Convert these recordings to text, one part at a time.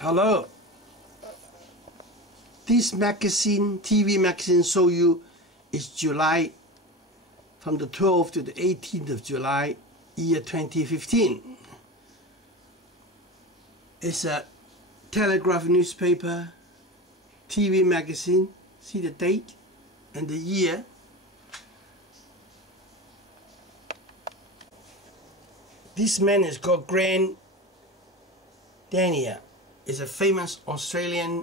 Hello. This magazine, TV magazine, show you is July, from the 12th to the 18th of July, year 2015. It's a Telegraph newspaper, TV magazine. See the date and the year. This man is called Grand Daniel. Is a famous Australian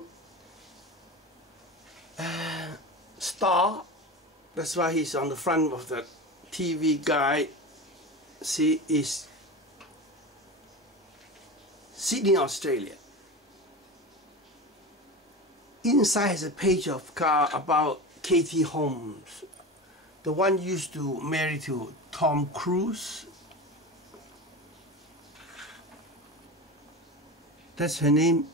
star. That's why he's on the front of the TV guide. See, is Sydney, Australia. Inside has a page of car about Katie Holmes, the one used to marry to Tom Cruise. That's her name,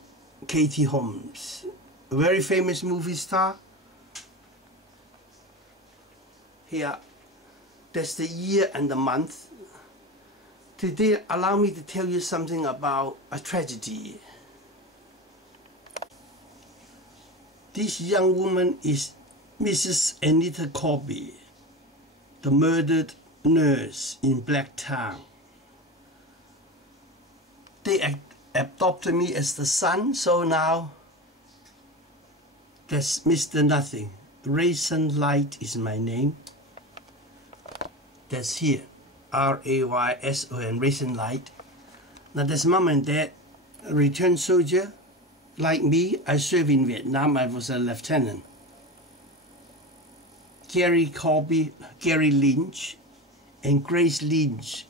Katie Holmes, a very famous movie star. Here, that's the year and the month. Today, allow me to tell you something about a tragedy. This young woman is Mrs. Anita Corby, the murdered nurse in Blacktown. They adopted me as the son, so now that's Mr. Nothing. Rayson Light is my name. That's here, R-A-Y-S-O-N, Rayson Light. Now that's mom and dad, a returned soldier. Like me, I served in Vietnam. I was a lieutenant. Gary Corby, Gary Lynch, and Grace Lynch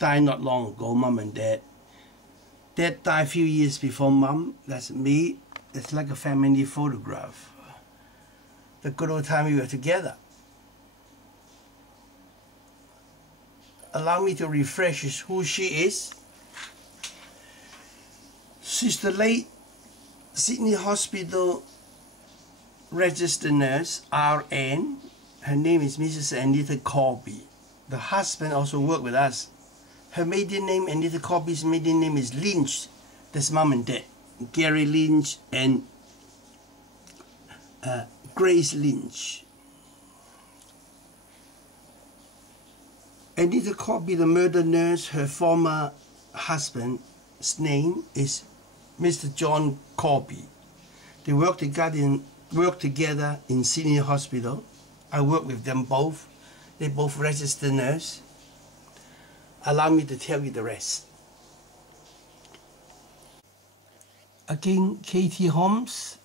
died not long ago, mom and dad. Dad died a few years before mom. That's me. It's like a family photograph. The good old time we were together. Allow me to refresh who she is. She's the late Sydney Hospital registered nurse, RN. Her name is Mrs. Anita Corby. The husband also worked with us. Her maiden name, Anita Corby's maiden name is Lynch. That's mom and dad, Gary Lynch and Grace Lynch. Anita Corby, the murder nurse, her former husband's name is Mr. John Corby. They work together in Sydney Hospital. I work with them both. They both registered nurse. Allow me to tell you the rest. Again, Katie Holmes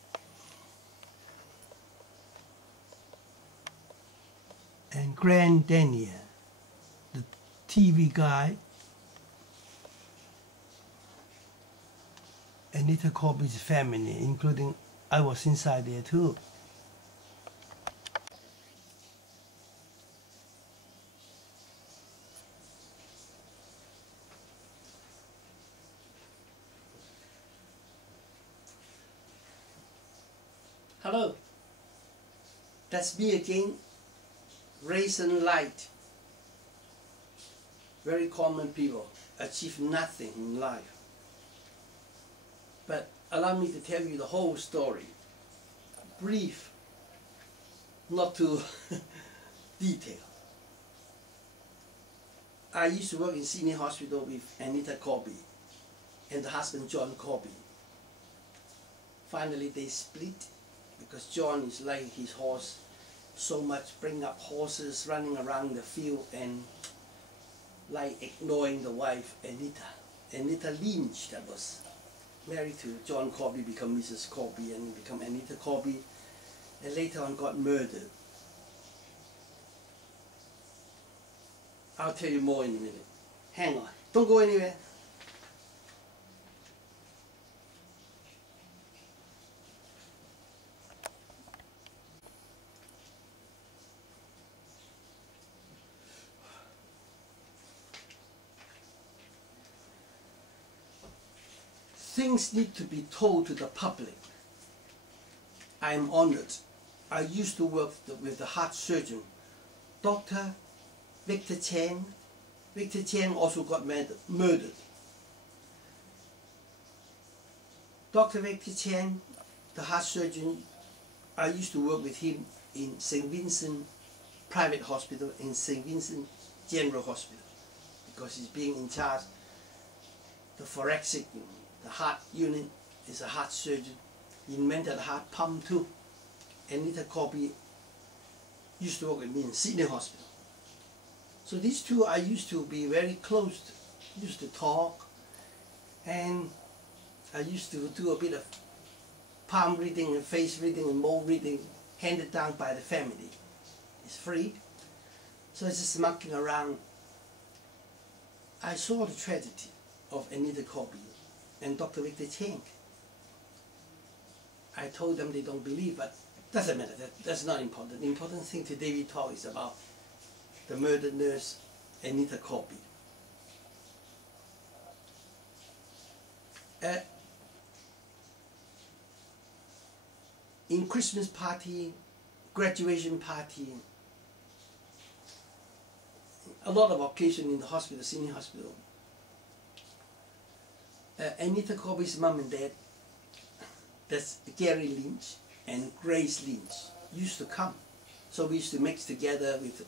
and Grand Daniel, the TV guy. Anita Corby's family, including I was inside there too. Hello, that's me again, Rayson Light. Very common people, achieve nothing in life. But allow me to tell you the whole story. Brief, not too detailed. I used to work in Sydney Hospital with Anita Corby and the husband John Corby. Finally they split because John is like his horse so much, bring up horses running around the field and like ignoring the wife Anita. Anita Lynch, that was married to John Corby, become Mrs. Corby and become Anita Corby, and later on got murdered. I'll tell you more in a minute. Hang on, don't go anywhere. Things need to be told to the public. I am honored. I used to work with the heart surgeon, Dr. Victor Chang. Victor Chang also got murdered. Dr. Victor Chen, the heart surgeon, I used to work with him in St. Vincent Private Hospital and St. Vincent General Hospital, because he's being in charge. The thoracic, the heart unit, is a heart surgeon. He invented the heart pump too. Anita Corby used to work with me in Sydney Hospital. So these two I used to be very close to, used to talk, and I used to do a bit of palm reading and face reading and mole reading handed down by the family. It's free. So I was just mucking around. I saw the tragedy of Anita Corby and Dr. Victor Chen. I told them they don't believe, but doesn't matter, that's not important. The important thing today we talk is about the murdered nurse Anita Corby. In Christmas party, graduation party, a lot of occasion in the hospital, Sydney Hospital, Anita Corby's mom and dad, that's Gary Lynch and Grace Lynch, used to come. So we used to mix together with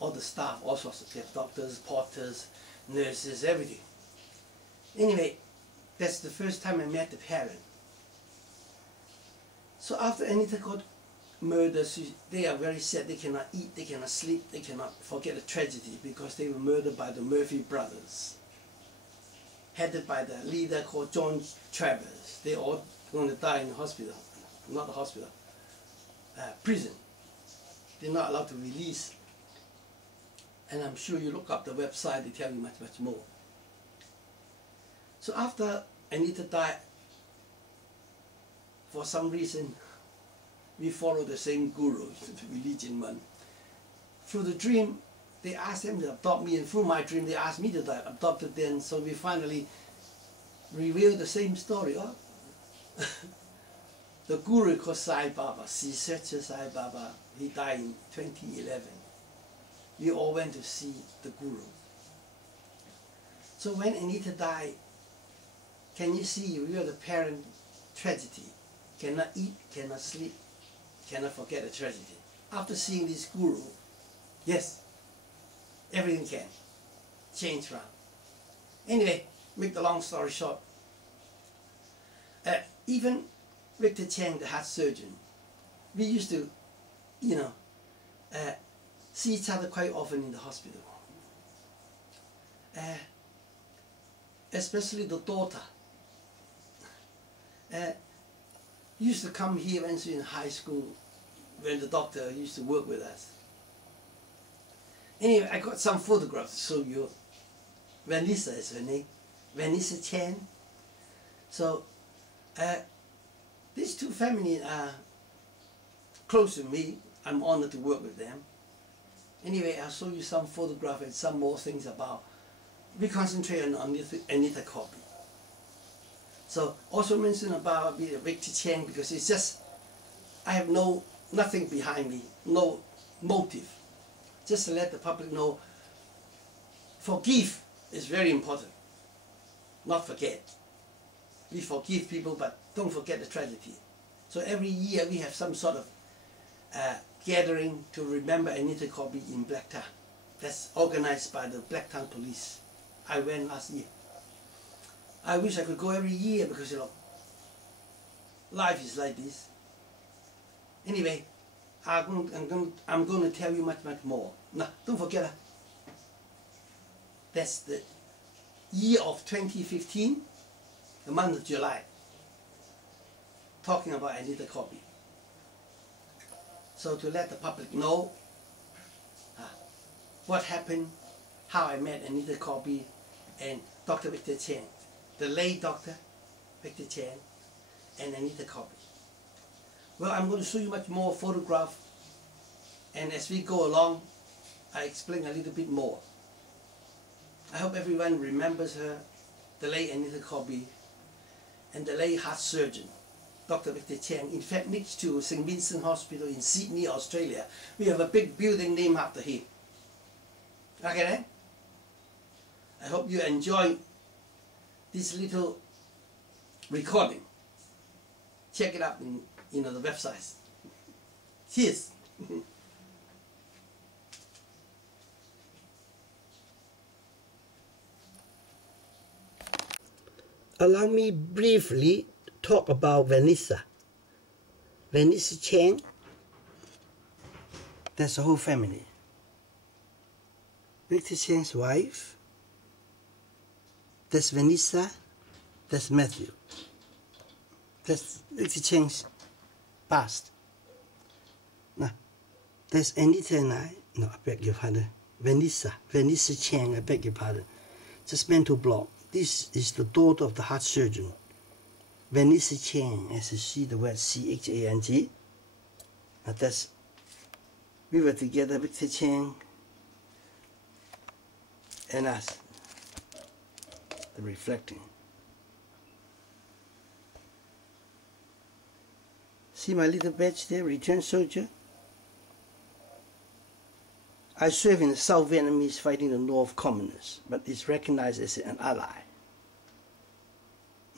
all the staff, all sorts of doctors, porters, nurses, everything. Anyway, that's the first time I met the parent. So after Anita got murdered, they are very sad. They cannot eat, they cannot sleep, they cannot forget the tragedy because they were murdered by the Murphy brothers, headed by the leader called John Travers. They all going to die in the hospital, not the hospital, prison. They're not allowed to release. And I'm sure you look up the website, they tell you much, much more. So after Anita died, for some reason, we follow the same guru, the religion one. Through the dream, they asked them to adopt me, and through my dream, they asked me to adopt them. So we finally revealed the same story. Oh, the guru called Sai Baba, Sri Sai Baba, he died in 2011. We all went to see the guru. So when Anita died, can you see, we are the parent tragedy. Cannot eat, cannot sleep, cannot forget the tragedy. After seeing this guru, yes, everything can change around. Anyway, make the long story short, even Victor Chang, the heart surgeon, we used to, see each other quite often in the hospital. Especially the daughter. Used to come here when she was in high school, when the doctor used to work with us. Anyway, I got some photographs to show you. Vanessa is her name, Vanessa Chen. So, these two families are close to me. I'm honored to work with them. Anyway, I'll show you some photographs and some more things about. We concentrate on Anita Corby. So also mention about Victor Chen, because it's just, I have nothing behind me, no motive. Just to let the public know, forgive is very important, not forget. We forgive people, but don't forget the tragedy. So every year we have some sort of gathering to remember Anita Corby in Blacktown. That's organized by the Blacktown Police. I went last year. I wish I could go every year because, life is like this. Anyway, I'm going to tell you much, much more. Now, don't forget, that's the year of 2015, the month of July, talking about Anita Corby. So to let the public know what happened, how I met Anita Corby and Dr. Victor Chen, the late Dr. Victor Chen and Anita Corby. Well, I'm going to show you much more photograph, and as we go along, I explain a little bit more. I hope everyone remembers her, the late Anita Corby, and the late heart surgeon, Dr. Victor Chen. In fact, next to St. Vincent Hospital in Sydney, Australia, we have a big building named after him. Okay then? I hope you enjoy this little recording. check it up in the websites. Cheers. Allow me briefly to talk about Vanessa. Vanessa Chang. That's the whole family. Victor Chang's wife. That's Vanessa. That's Matthew. That's Victor Chang's past. Now, there's Anita and I. No, I beg your pardon. Vanessa Chang, I beg your pardon. Just mental block. This is the daughter of the heart surgeon. Vanessa Chang, as you see the word C-H-A-N-G. Now that's, we were together, Victor Chang and us, the reflecting. See my little badge there, return soldier? I served in the South Vietnamese fighting the North communists, but it's recognized as an ally.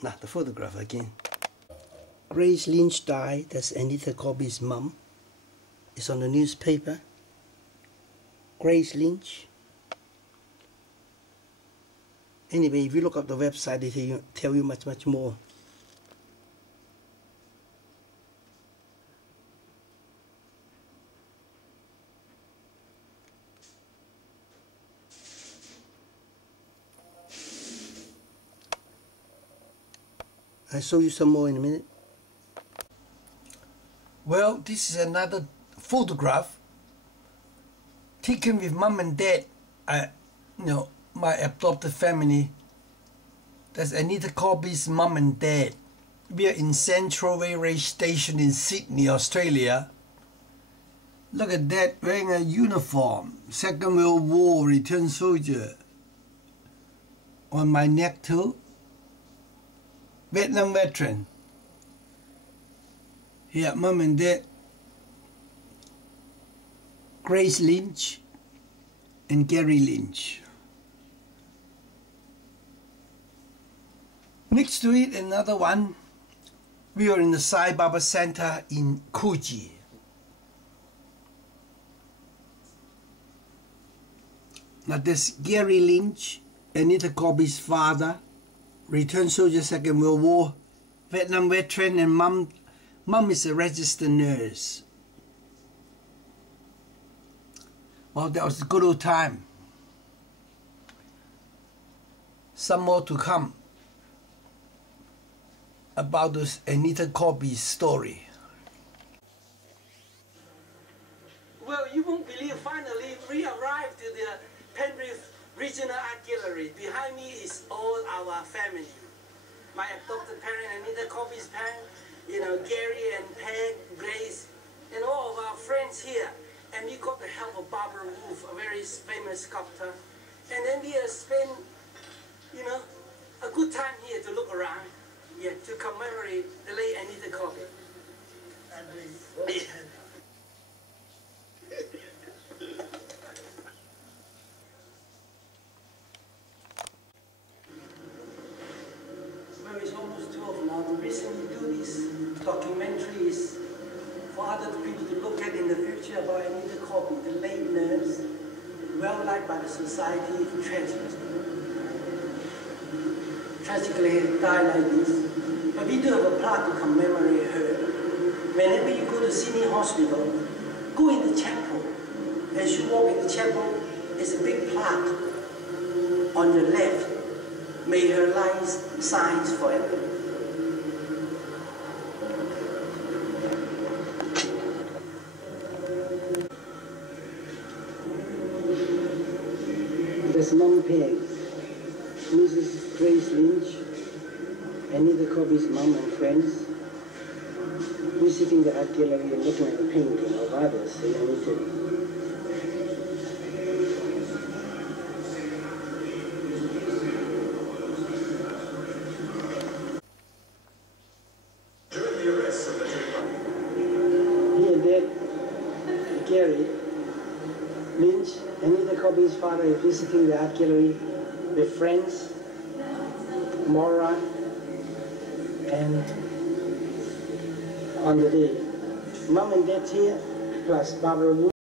Now the photograph again. Grace Lynch died, that's Anita Corby's mom. It's on the newspaper. Grace Lynch. Anyway, if you look up the website, they tell you much more. I'll show you some more in a minute. Well, this is another photograph taken with mom and dad. My adopted family. That's Anita Corby's mom and dad. We are in Central Railway Station in Sydney, Australia. Look at that, wearing a uniform. Second World War return soldier. On my neck too. Vietnam veteran. Here, mom and dad. Grace Lynch and Gary Lynch. Next to it, another one. We were in the Sai Baba Center in Coogee. Now this Gary Lynch, Anita Corby's father, returned soldier, Second World War, Vietnam veteran, and mom is a registered nurse. Well, that was a good old time. Some more to come about this Anita Corby's story. Well, you won't believe, finally we arrived to the Penrith Regional Art Gallery. Behind me is all our family. My adopted parent, Anita Corby's parent, Gary and Peg, Grace, and all of our friends here. And we got the help of Barbara Wolf, a very famous sculptor. And then we spent, a good time here to look around, to commemorate the late Anita Corby. Well, it's almost 12 now. The reason we do this documentary is for other people to look at in the future about Anita Corby, the late nurse, well liked by the society, tragically died like this. But we do have a plaque to commemorate her. Whenever you go to Sydney Hospital, go in the chapel. As you walk in the chapel, there's a big plaque on your left. May her life shines forever. There's Mom Peg, Mrs. Grace Lynch, Anita Corby's mom and friends, visiting the art gallery and looking at the painting of others in Anita. Gary Lynch, Anita Corby's father, is visiting the art gallery with friends, Maura and on the day. Mom and Dad here, plus Barbara